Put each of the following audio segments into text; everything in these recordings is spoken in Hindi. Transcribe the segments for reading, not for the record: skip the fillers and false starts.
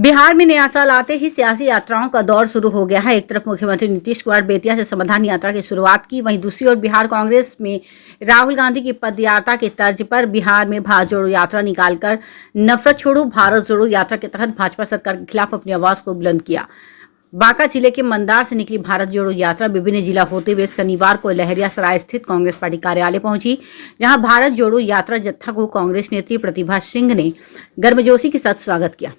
बिहार में नया साल आते ही सियासी यात्राओं का दौर शुरू हो गया है। एक तरफ मुख्यमंत्री नीतीश कुमार बेतिया से समाधान यात्रा की शुरुआत की, वहीं दूसरी ओर बिहार कांग्रेस में राहुल गांधी की पदयात्रा के तर्ज पर बिहार में भारत जोड़ो यात्रा निकालकर नफरत छोड़ो भारत जोड़ो यात्रा के तहत भाजपा सरकार के खिलाफ अपनी आवाज को बुलंद किया। बांका जिले के मंदार से निकली भारत जोड़ो यात्रा विभिन्न जिला होते हुए शनिवार को लहरियासराय स्थित कांग्रेस पार्टी कार्यालय पहुंची, जहां भारत जोड़ो यात्रा जत्था को कांग्रेस नेत्री प्रतिभा सिंह ने गर्मजोशी के साथ स्वागत किया।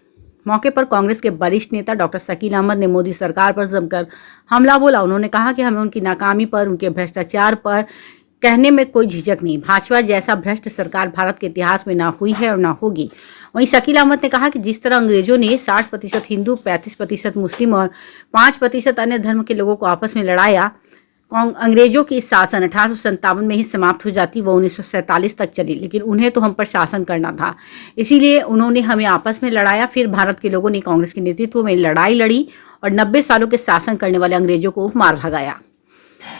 मौके पर कांग्रेस के वरिष्ठ नेता डॉक्टर शकील अहमद ने मोदी सरकार पर जमकर हमला बोला। उन्होंने कहा कि हमें उनकी नाकामी पर, उनके भ्रष्टाचार पर कहने में कोई झिझक नहीं। भाजपा जैसा भ्रष्ट सरकार भारत के इतिहास में ना हुई है और ना होगी। वहीं शकील अहमद ने कहा कि जिस तरह अंग्रेजों ने 60% हिंदू, 35% मुस्लिम और 5% अन्य धर्म के लोगों को आपस में लड़ाया, अंग्रेजों की शासन 1857 में ही समाप्त हो जाती, वो 1947 तक चली, लेकिन उन्हें तो हम पर शासन करना था, इसीलिए उन्होंने हमें आपस में लड़ाया। फिर भारत के लोगों ने कांग्रेस के नेतृत्व में लड़ाई लड़ी और 90 सालों के शासन करने वाले अंग्रेजों को मार भगाया।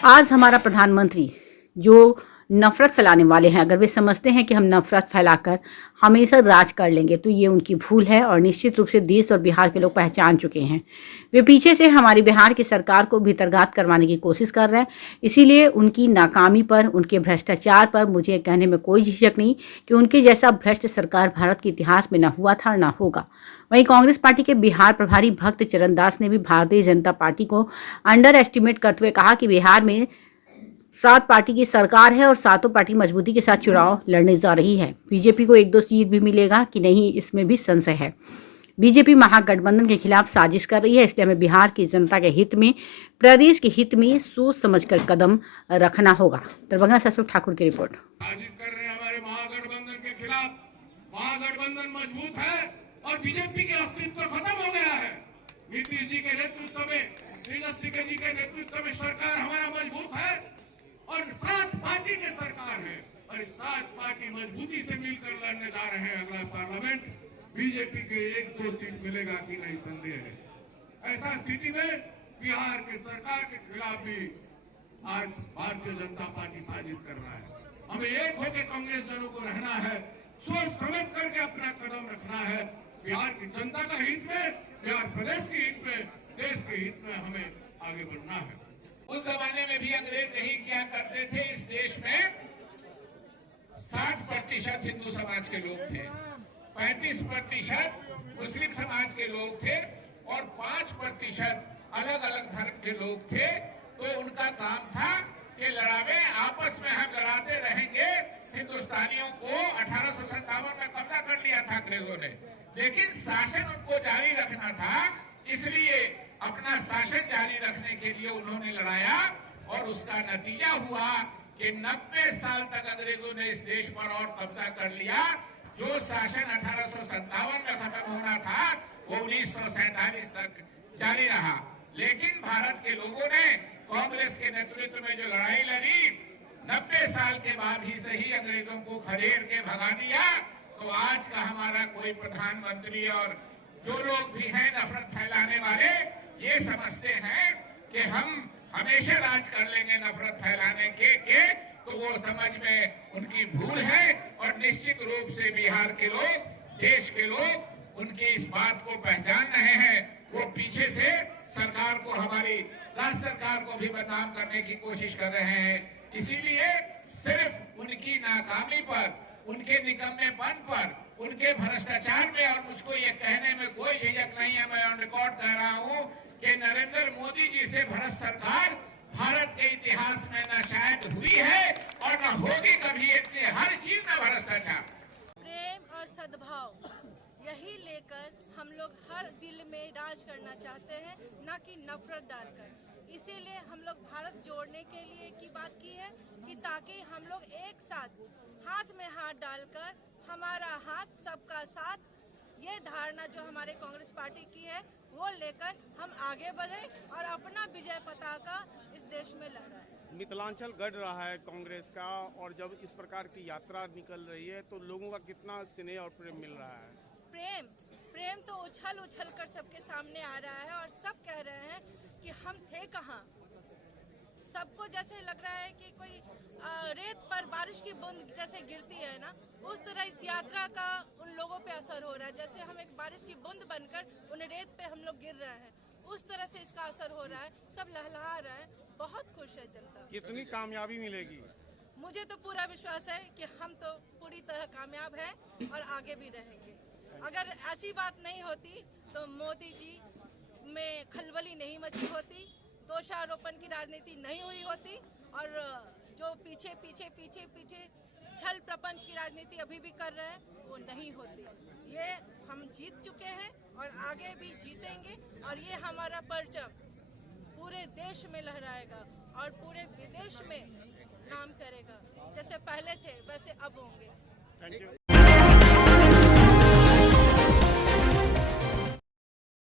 आज हमारा प्रधानमंत्री जो नफरत फैलाने वाले हैं, अगर वे समझते हैं कि हम नफरत फैलाकर हमेशा राज कर लेंगे, तो ये उनकी भूल है और निश्चित रूप से देश और बिहार के लोग पहचान चुके हैं। वे पीछे से हमारी बिहार की सरकार को भीतरघात करवाने की कोशिश कर रहे हैं। इसीलिए उनकी नाकामी पर, उनके भ्रष्टाचार पर मुझे कहने में कोई झिझक नहीं कि उनके जैसा भ्रष्ट सरकार भारत के इतिहास में ना हुआ था, ना होगा। वहीं कांग्रेस पार्टी के बिहार प्रभारी भक्त चरण दास ने भी भारतीय जनता पार्टी को अंडर एस्टिमेट करते हुए कहा कि बिहार में 7 पार्टी की सरकार है और सातों पार्टी मजबूती के साथ चुनाव लड़ने जा रही है। बीजेपी को 1-2 सीट भी मिलेगा कि नहीं, इसमें भी संशय है। बीजेपी महागठबंधन के खिलाफ साजिश कर रही है, इसलिए हमें बिहार की जनता के हित में, प्रदेश के हित में सोच समझकर कदम रखना होगा। दरभंगा से अशोक ठाकुर की रिपोर्ट। साजिश कर रहे हैं हमारे महागठबंधन के खिलाफ। महागठबंधन मजबूत है और बीजेपी के अस्तित्व खत्म हो गया है। नीतीश जी के नेतृत्व में, तेजस्वी जी के नेतृत्व में सरकार हमारा मजबूत है और 7 पार्टी की सरकार है और इस 7 पार्टी मजबूती से मिलकर लड़ने जा रहे हैं अगला पार्लियामेंट। बीजेपी के 1-2 सीट मिलेगा कि नहीं संदेह है। ऐसा स्थिति में बिहार की सरकार के खिलाफ भी आज भारतीय जनता पार्टी साजिश कर रहा है। हमें एक होकर कांग्रेस जनों को रहना है, सोच समझ करके अपना कदम रखना है। बिहार की जनता का हित में, बिहार प्रदेश के हित में, देश के हित में हमें आगे बढ़ना है। उस जमाने में भी अंग्रेज यही किया करते थे। इस देश में 60% हिंदू समाज के लोग थे, 35% मुस्लिम समाज के लोग थे और 5% अलग अलग धर्म के लोग थे। तो उनका काम था कि लड़ावे, आपस में हम लड़ाते रहेंगे। हिंदुस्तानियों को 1857 में कब्जा कर लिया था अंग्रेजों ने, लेकिन शासन उनको जारी रखना था। इसलिए अपना शासन जारी रखने के लिए उन्होंने लड़ाया और उसका नतीजा हुआ कि 90 साल तक अंग्रेजों ने इस देश पर और कब्जा कर लिया। जो शासन 1857 में खत्म होना था वो 1947 तक जारी रहा। लेकिन भारत के लोगों ने कांग्रेस के नेतृत्व में जो लड़ाई लड़ी, 90 साल के बाद ही सही अंग्रेजों को खदेड़ के भगा दिया। तो आज का हमारा कोई प्रधानमंत्री और जो लोग भी हैं नफरत फैलाने वाले, ये समझते हैं कि हम हमेशा राज कर लेंगे नफरत फैलाने के तो वो समझ में उनकी भूल है। और निश्चित रूप से बिहार के लोग, देश के लोग उनकी इस बात को पहचान रहे हैं। वो पीछे से सरकार को, हमारी राज्य सरकार को भी बदनाम करने की कोशिश कर रहे हैं। इसीलिए सिर्फ उनकी नाकामी पर, उनके निकम्मेपन पर, उनके भ्रष्टाचार में, और मुझको ये कहने में कोई झिझक नहीं है, मैं ऑन रिकॉर्ड कह रहा हूँ कि नरेंद्र मोदी जी से भ्रष्ट सरकार भारत के इतिहास में न शायद हुई है और न होगी कभी। इतने हर चीज में भ्रष्टाचार। प्रेम और सद्भाव यही लेकर हम लोग हर दिल में राज करना चाहते हैं, ना कि नफरत डालकर। इसीलिए हम लोग भारत जोड़ने के लिए की बात की है कि ताकि हम लोग एक साथ हाथ में हाथ डालकर, हमारा हाथ सबका साथ, ये धारणा जो हमारे कांग्रेस पार्टी की है वो लेकर हम आगे बढ़े और अपना विजय पताका इस देश में लहराएं। मिथिलांचल गढ़ रहा है कांग्रेस का, और जब इस प्रकार की यात्रा निकल रही है तो लोगों का कितना स्नेह और प्रेम मिल रहा है। प्रेम तो उछल उछल कर सबके सामने आ रहा है और सब कह रहे हैं कि हम थे कहाँ। सबको जैसे लग रहा है कि कोई रेत पर बारिश की बूंद जैसे गिरती है ना, उस तरह इस यात्रा का उन लोगों पे असर हो रहा है। जैसे हम एक बारिश की बूंद बनकर उन रेत पे हम लोग गिर रहे हैं, उस तरह से इसका असर हो रहा है। सब लहलहा रहे हैं, बहुत खुश है जनता। कितनी कामयाबी मिलेगी? मुझे तो पूरा विश्वास है कि हम तो पूरी तरह कामयाब हैं और आगे भी रहेंगे। अगर ऐसी बात नहीं होती तो मोदी जी में खलबली नहीं मची होती, दोषारोपण की राजनीति नहीं हुई होती, और जो पीछे पीछे पीछे पीछे छल प्रपंच की राजनीति अभी भी कर रहे हैं वो नहीं होती। ये हम जीत चुके हैं और आगे भी जीतेंगे, और ये हमारा परचम पूरे देश में लहराएगा और पूरे विदेश में नाम करेगा। जैसे पहले थे वैसे अब होंगे। Thank you.